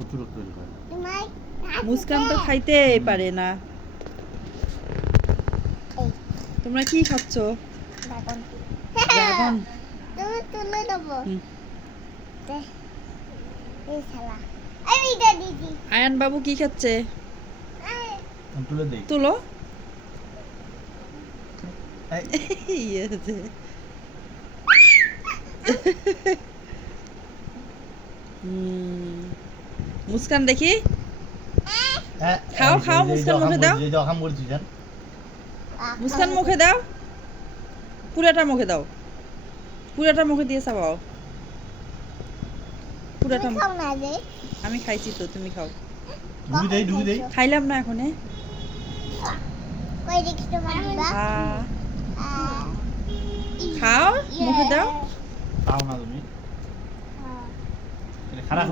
প্রচুর রক্ত বের হয়। মুস্কান তো খাইতে পারে না। তোমরা কি খাচ্ছ? ড্রাগন। তুমি তুলে দেবো। হুম। এই শালা আমি দে দিদি আয়ান বাবু কি খাচ্ছে? আমি তুলে দেই। তুলো। এই, ইয়ে হচ্ছে। মুস্কান দেখি। খাও, এই যে- খাও, এই যে মুস্কান অকাম মুখে দাও। করেছি, এই যে অকাম করেছি জান। মুস্কান মুখে দাও। পুরাটা মুখে দাও। পুরাটা মুখে দিয়ে চাবাও। পুরাটা তুমি খাও না রে আমি খাইছি তো, তুমি খাও। ঢুকি দেই। খাইলাম না এখনে। কই দেখি তোমার দিবা খাও, মুখে দাও। খাও না তুমি। এটা খারাপ